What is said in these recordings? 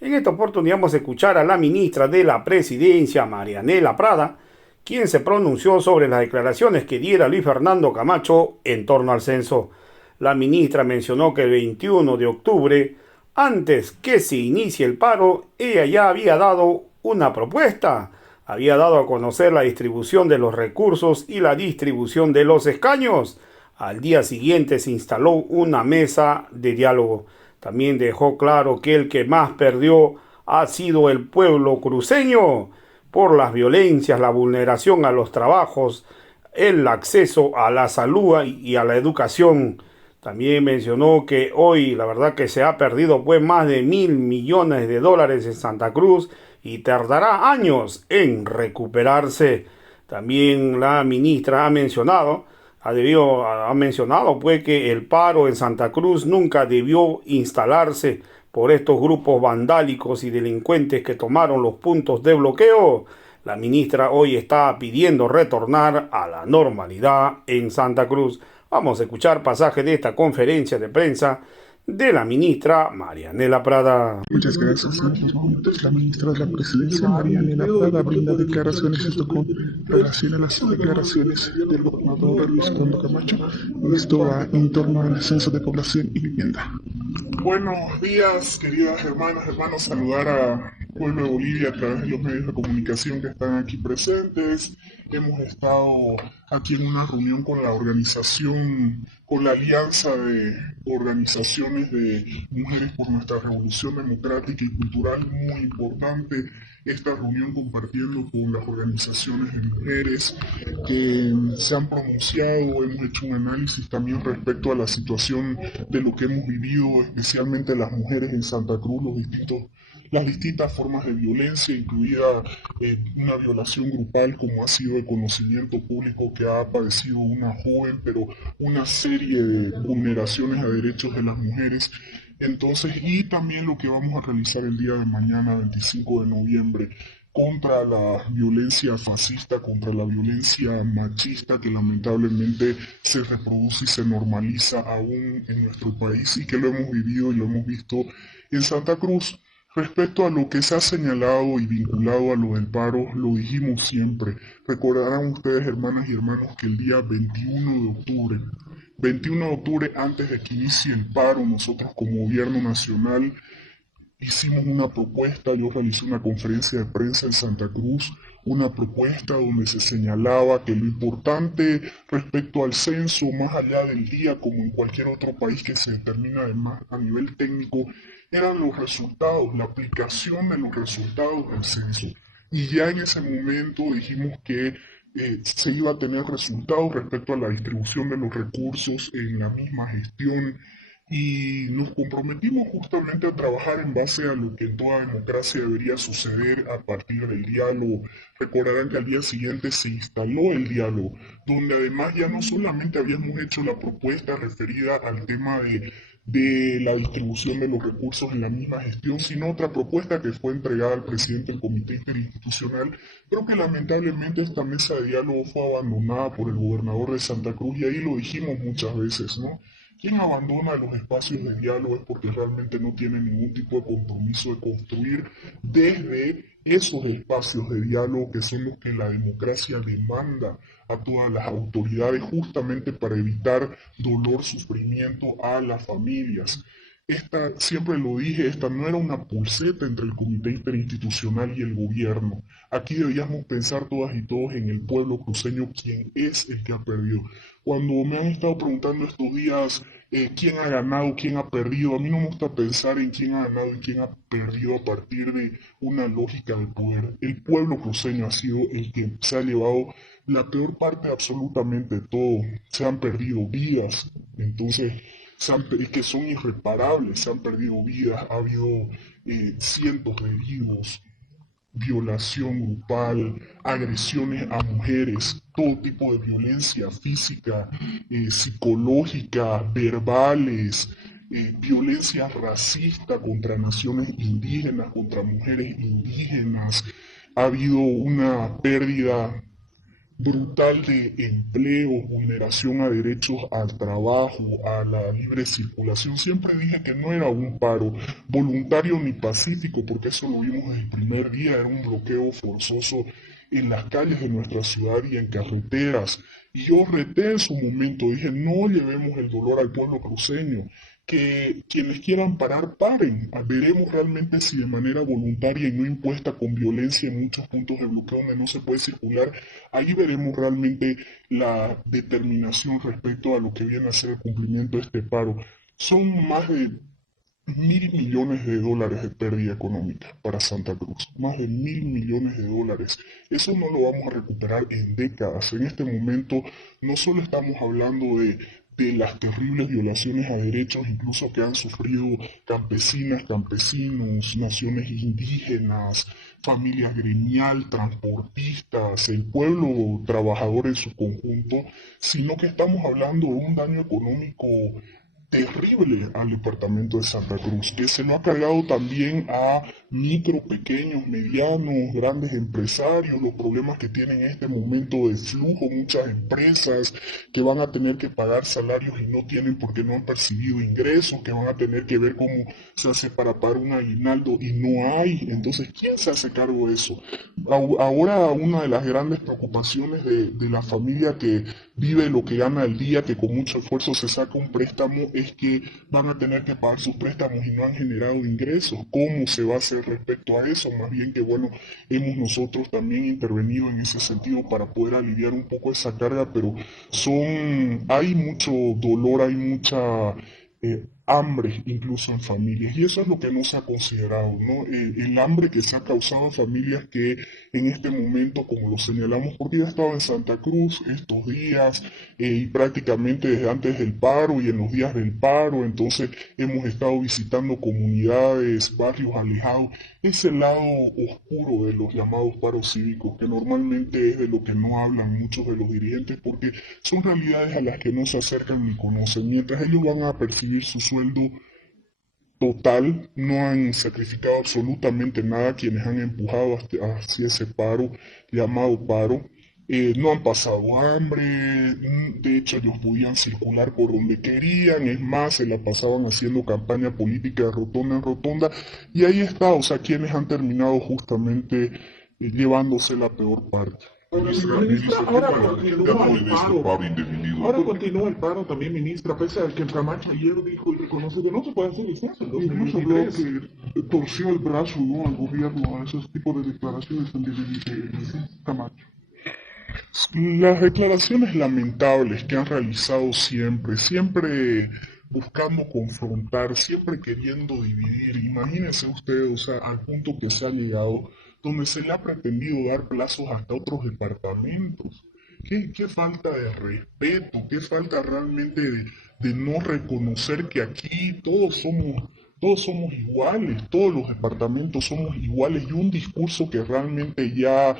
En esta oportunidad vamos a escuchar a la ministra de la Presidencia, Marianela Prada, quien se pronunció sobre las declaraciones que diera Luis Fernando Camacho en torno al censo. La ministra mencionó que el 21 de octubre, antes que se inicie el paro, ella ya había dado una propuesta, había dado a conocer la distribución de los recursos y la distribución de los escaños. Al día siguiente se instaló una mesa de diálogo. También dejó claro que el que más perdió ha sido el pueblo cruceño por las violencias, la vulneración a los trabajos, el acceso a la salud y a la educación. También mencionó que hoy la verdad que se ha perdido pues más de 1.000 millones de dólares en Santa Cruz y tardará años en recuperarse. También la ministra ha mencionado pues que el paro en Santa Cruz nunca debió instalarse por estos grupos vandálicos y delincuentes que tomaron los puntos de bloqueo. La ministra hoy está pidiendo retornar a la normalidad en Santa Cruz. Vamos a escuchar pasaje de esta conferencia de prensa de la ministra Marianela Prada. Muchas gracias, señor Montes. La ministra de la Presidencia, Marianela Prada, brinda declaraciones esto con relación a las declaraciones del gobernador Luis Fernando Camacho, esto va en torno al censo de población y vivienda. Buenos días, queridas hermanas, hermanos, saludar a Pueblo de Bolivia a través de los medios de comunicación que están aquí presentes. Hemos estado aquí en una reunión con la organización, con la Alianza de Organizaciones de Mujeres por Nuestra Revolución Democrática y Cultural, muy importante esta reunión compartiendo con las organizaciones de mujeres que se han pronunciado, hemos hecho un análisis también respecto a la situación de lo que hemos vivido, especialmente las mujeres en Santa Cruz, las distintas formas de violencia, incluida una violación grupal como ha sido el conocimiento público que ha padecido una joven, pero una serie de vulneraciones a derechos de las mujeres. Entonces, y también lo que vamos a realizar el día de mañana, 25 de noviembre, contra la violencia fascista, contra la violencia machista que lamentablemente se reproduce y se normaliza aún en nuestro país y que lo hemos vivido y lo hemos visto en Santa Cruz. Respecto a lo que se ha señalado y vinculado a lo del paro, lo dijimos siempre. Recordarán ustedes, hermanas y hermanos, que el día 21 de octubre, antes de que inicie el paro, nosotros como gobierno nacional hicimos una propuesta, yo realicé una conferencia de prensa en Santa Cruz, una propuesta donde se señalaba que lo importante respecto al censo, más allá del día, como en cualquier otro país que se determina además a nivel técnico, eran los resultados, la aplicación de los resultados del censo. Y ya en ese momento dijimos que se iba a tener resultados respecto a la distribución de los recursos en la misma gestión y nos comprometimos justamente a trabajar en base a lo que en toda democracia debería suceder a partir del diálogo. Recordarán que al día siguiente se instaló el diálogo, donde además ya no solamente habíamos hecho la propuesta referida al tema de la distribución de los recursos en la misma gestión, sino otra propuesta que fue entregada al presidente del Comité Interinstitucional, pero que lamentablemente esta mesa de diálogo fue abandonada por el gobernador de Santa Cruz y ahí lo dijimos muchas veces, ¿no? Quien abandona los espacios de diálogo es porque realmente no tiene ningún tipo de compromiso de construir desde esos espacios de diálogo que son los que la democracia demanda a todas las autoridades justamente para evitar dolor, sufrimiento a las familias. Esta, siempre lo dije, esta no era una pulseta entre el comité interinstitucional y el gobierno. Aquí debíamos pensar todas y todos en el pueblo cruceño, quién es el que ha perdido. Cuando me han estado preguntando estos días quién ha ganado, quién ha perdido, a mí no me gusta pensar en quién ha ganado y quién ha perdido a partir de una lógica de poder. El pueblo cruceño ha sido el que se ha llevado la peor parte de absolutamente todo. Se han perdido vidas, entonces que son irreparables, se han perdido vidas, ha habido cientos de heridos, violación grupal, agresiones a mujeres, todo tipo de violencia física, psicológica, verbales, violencia racista contra naciones indígenas, contra mujeres indígenas. Ha habido una pérdida brutal de empleo, vulneración a derechos al trabajo, a la libre circulación. Siempre dije que no era un paro voluntario ni pacífico, porque eso lo vimos desde el primer día, era un bloqueo forzoso en las calles de nuestra ciudad y en carreteras. Y yo reté en su momento, dije, no llevemos el dolor al pueblo cruceño, que quienes quieran parar, paren. Veremos realmente si de manera voluntaria y no impuesta con violencia en muchos puntos de bloqueo donde no se puede circular, ahí veremos realmente la determinación respecto a lo que viene a ser el cumplimiento de este paro. Son más de 1.000 millones de dólares de pérdida económica para Santa Cruz, más de 1.000 millones de dólares. Eso no lo vamos a recuperar en décadas. En este momento no solo estamos hablando de las terribles violaciones a derechos, incluso que han sufrido campesinas, campesinos, naciones indígenas, familias gremial, transportistas, el pueblo trabajador en su conjunto, sino que estamos hablando de un daño económico terrible al departamento de Santa Cruz, que se lo ha cargado también a micro, pequeños, medianos, grandes empresarios, los problemas que tienen en este momento de flujo, muchas empresas que van a tener que pagar salarios y no tienen porque no han percibido ingresos, que van a tener que ver cómo se hace para pagar un aguinaldo y no hay. Entonces, ¿quién se hace cargo de eso? Ahora una de las grandes preocupaciones de la familia que vive lo que gana al día, que con mucho esfuerzo se saca un préstamo, es que van a tener que pagar sus préstamos y no han generado ingresos. ¿Cómo se va a hacer respecto a eso? Más bien que bueno, hemos nosotros también intervenido en ese sentido para poder aliviar un poco esa carga, pero hay mucho dolor, hay mucha hambre incluso en familias, y eso es lo que no se ha considerado, ¿no? El hambre que se ha causado en familias que en este momento, como lo señalamos, porque ya estaba en Santa Cruz estos días, y prácticamente desde antes del paro y en los días del paro, entonces hemos estado visitando comunidades, barrios alejados, ese lado oscuro de los llamados paros cívicos, que normalmente es de lo que no hablan muchos de los dirigentes, porque son realidades a las que no se acercan ni conocen. Mientras ellos van a percibir su sueldo total, no han sacrificado absolutamente nada quienes han empujado hacia ese paro, llamado paro. No han pasado hambre, de hecho ellos podían circular por donde querían, es más, se la pasaban haciendo campaña política de rotonda en rotonda, y ahí está, o sea, quienes han terminado justamente llevándose la peor parte. Ministra, ahora continúa el paro. Ahora continúa el paro también, ministra, pese a que el Camacho ayer dijo y reconoce que no se puede hacer licencia en incluso habló que torció el brazo, ¿no?, al gobierno a esos tipos de declaraciones también de Camacho. Las declaraciones lamentables que han realizado siempre, siempre buscando confrontar, siempre queriendo dividir. Imagínense ustedes, o sea, al punto que se ha llegado, donde se le ha pretendido dar plazos hasta otros departamentos. ¿Qué falta de respeto? ¿Qué falta realmente de no reconocer que aquí todos somos iguales, todos los departamentos somos iguales, y un discurso que realmente ya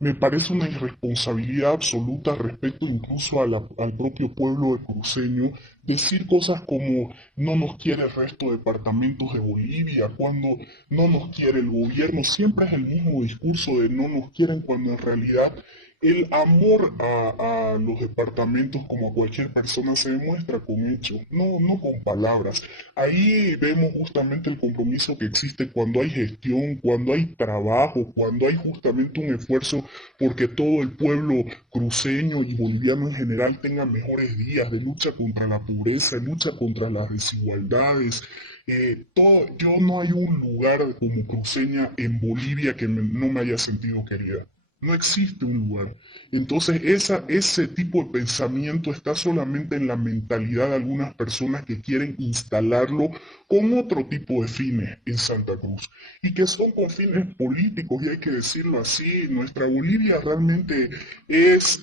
me parece una irresponsabilidad absoluta respecto incluso al propio pueblo de cruceño, decir cosas como no nos quiere el resto de departamentos de Bolivia, cuando no nos quiere el gobierno, siempre es el mismo discurso de no nos quieren, cuando en realidad el amor a los departamentos, como a cualquier persona, se demuestra con hechos, no con palabras. Ahí vemos justamente el compromiso que existe cuando hay gestión, cuando hay trabajo, cuando hay justamente un esfuerzo porque todo el pueblo cruceño y boliviano en general tenga mejores días de lucha contra la pobreza, de lucha contra las desigualdades. Yo no hay un lugar como cruceña en Bolivia que no me haya sentido querida. No existe un lugar. Entonces, ese tipo de pensamiento está solamente en la mentalidad de algunas personas que quieren instalarlo con otro tipo de fines en Santa Cruz, y que son con fines políticos, y hay que decirlo así. Nuestra Bolivia realmente es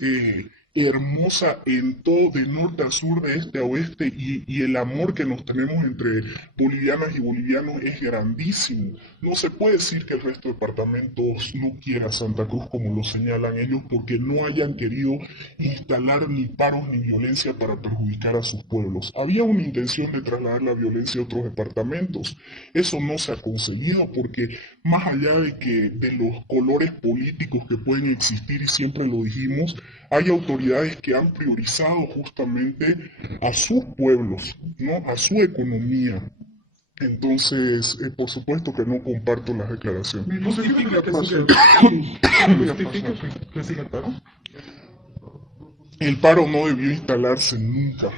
hermosa en todo, de norte a sur, de este a oeste, y el amor que nos tenemos entre bolivianas y bolivianos es grandísimo. No se puede decir que el resto de departamentos no quiera Santa Cruz como lo señalan ellos, porque no hayan querido instalar ni paros ni violencia para perjudicar a sus pueblos. Había una intención de trasladar la violencia a otros departamentos. Eso no se ha conseguido porque más allá de que de los colores políticos que pueden existir, y siempre lo dijimos, hay autoridades que han priorizado justamente a sus pueblos, ¿no? A su economía. Entonces, por supuesto que no comparto las declaraciones. Justifica que siga el paro. El paro no debió instalarse nunca.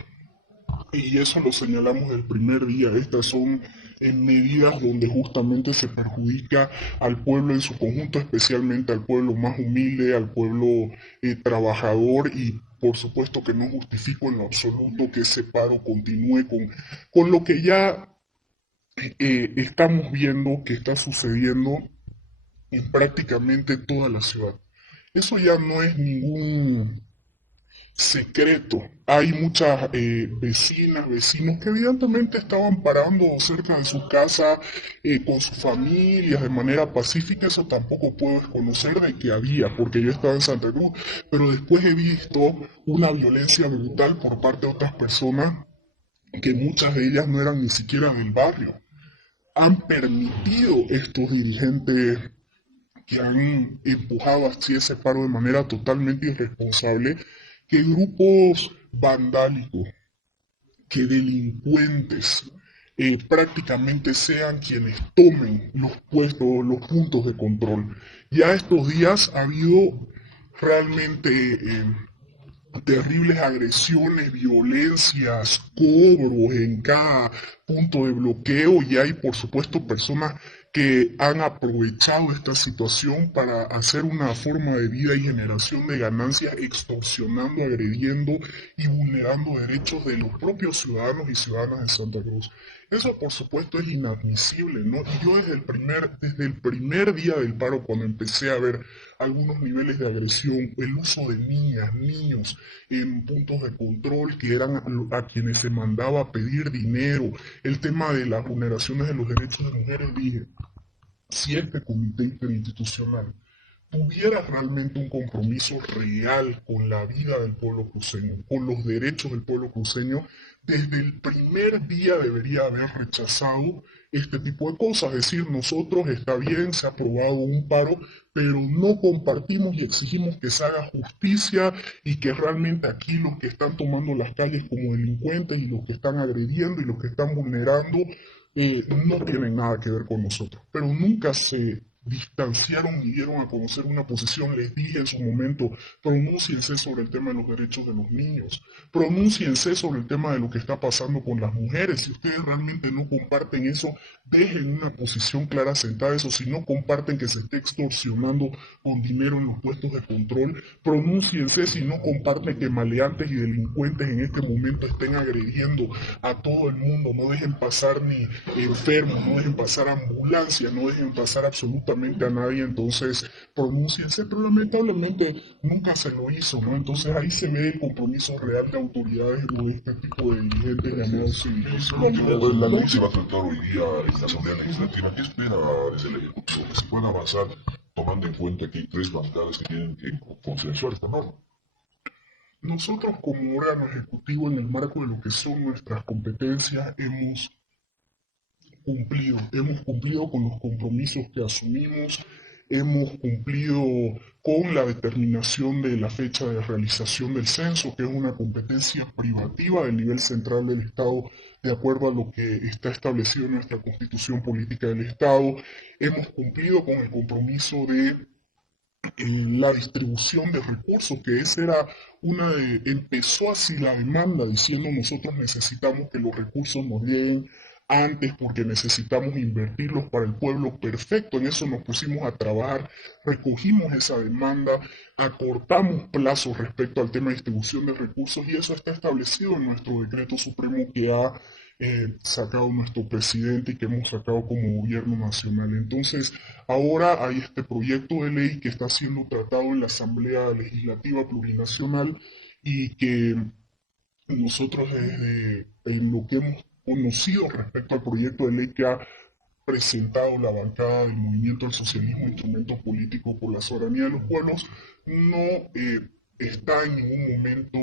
Y eso lo señalamos del primer día. Estas son medidas donde justamente se perjudica al pueblo en su conjunto, especialmente al pueblo más humilde, al pueblo trabajador, y por supuesto que no justifico en lo absoluto que ese paro continúe con lo que ya estamos viendo que está sucediendo en prácticamente toda la ciudad. Eso ya no es ningún secreto. Hay muchas vecinas, vecinos que evidentemente estaban parando cerca de su casa con sus familias de manera pacífica. Eso tampoco puedo desconocer de que había, porque yo estaba en Santa Cruz, pero después he visto una violencia brutal por parte de otras personas que muchas de ellas no eran ni siquiera del barrio. Han permitido estos dirigentes que han empujado así ese paro de manera totalmente irresponsable, que grupos vandálicos, que delincuentes prácticamente sean quienes tomen los puestos, los puntos de control. Ya estos días ha habido realmente terribles agresiones, violencias, cobros en cada punto de bloqueo, y hay por supuesto personas que han aprovechado esta situación para hacer una forma de vida y generación de ganancias, extorsionando, agrediendo y vulnerando derechos de los propios ciudadanos y ciudadanas de Santa Cruz. Eso por supuesto es inadmisible, ¿no? Y yo desde el primer día del paro, cuando empecé a ver algunos niveles de agresión, el uso de niñas, niños en puntos de control que eran a quienes se mandaba a pedir dinero, el tema de las vulneraciones de los derechos de mujeres, dije, si este comité interinstitucional tuviera realmente un compromiso real con la vida del pueblo cruceño, con los derechos del pueblo cruceño, desde el primer día debería haber rechazado este tipo de cosas. Es decir, nosotros está bien, se ha aprobado un paro, pero no compartimos y exigimos que se haga justicia y que realmente aquí los que están tomando las calles como delincuentes y los que están agrediendo y los que están vulnerando no tienen nada que ver con nosotros. Pero nunca se distanciaron y dieron a conocer una posición. Les dije en su momento, pronúnciense sobre el tema de los derechos de los niños, pronúnciense sobre el tema de lo que está pasando con las mujeres. Si ustedes realmente no comparten eso, dejen una posición clara sentada eso. Si no comparten que se esté extorsionando con dinero en los puestos de control, pronúnciense. Si no comparten que maleantes y delincuentes en este momento estén agrediendo a todo el mundo, no dejen pasar ni enfermos, no dejen pasar ambulancias, no dejen pasar absolutamente a nadie, entonces pronúnciense, pero lamentablemente nunca se lo hizo, ¿no? Entonces ahí se ve el compromiso real de autoridades o de este tipo de dirigentes llamados cívicos. La ley se va a tratar hoy día en la Asamblea Legislativa. ¿Qué espera desde el Ejecutivo? Que se pueda avanzar tomando en cuenta que hay tres bancadas que tienen que consensuar esta norma. Nosotros como órgano ejecutivo, en el marco de lo que son nuestras competencias, hemos cumplido con los compromisos que asumimos, hemos cumplido con la determinación de la fecha de realización del censo, que es una competencia privativa del nivel central del Estado, de acuerdo a lo que está establecido en nuestra Constitución Política del Estado. Hemos cumplido con el compromiso de la distribución de recursos, que esa era empezó así la demanda, diciendo nosotros necesitamos que los recursos nos lleguen antes porque necesitamos invertirlos para el pueblo. Perfecto, en eso nos pusimos a trabajar, recogimos esa demanda, acortamos plazos respecto al tema de distribución de recursos, y eso está establecido en nuestro decreto supremo que ha sacado nuestro presidente y que hemos sacado como gobierno nacional. Entonces, ahora hay este proyecto de ley que está siendo tratado en la Asamblea Legislativa Plurinacional, y que nosotros desde en lo que hemos conocido respecto al proyecto de ley que ha presentado la bancada del Movimiento al Socialismo, instrumento político por la soberanía de los pueblos, no está en ningún momento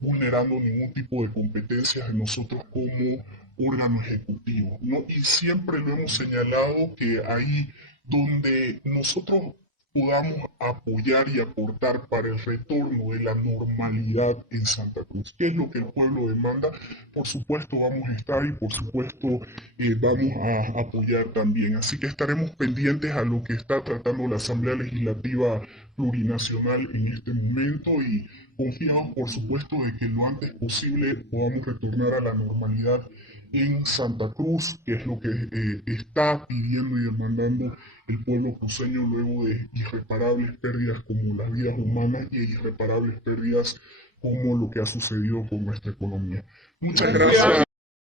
vulnerando ningún tipo de competencias de nosotros como órgano ejecutivo, ¿no? Y siempre lo hemos señalado que ahí donde nosotros podamos apoyar y aportar para el retorno de la normalidad en Santa Cruz. ¿Qué es lo que el pueblo demanda? Por supuesto vamos a estar y por supuesto vamos a apoyar también. Así que estaremos pendientes a lo que está tratando la Asamblea Legislativa Plurinacional en este momento y confiamos por supuesto de que lo antes posible podamos retornar a la normalidad en Santa Cruz, que es lo que está pidiendo y demandando el pueblo cruceño luego de irreparables pérdidas como las vidas humanas y irreparables pérdidas como lo que ha sucedido con nuestra economía. Muchas gracias.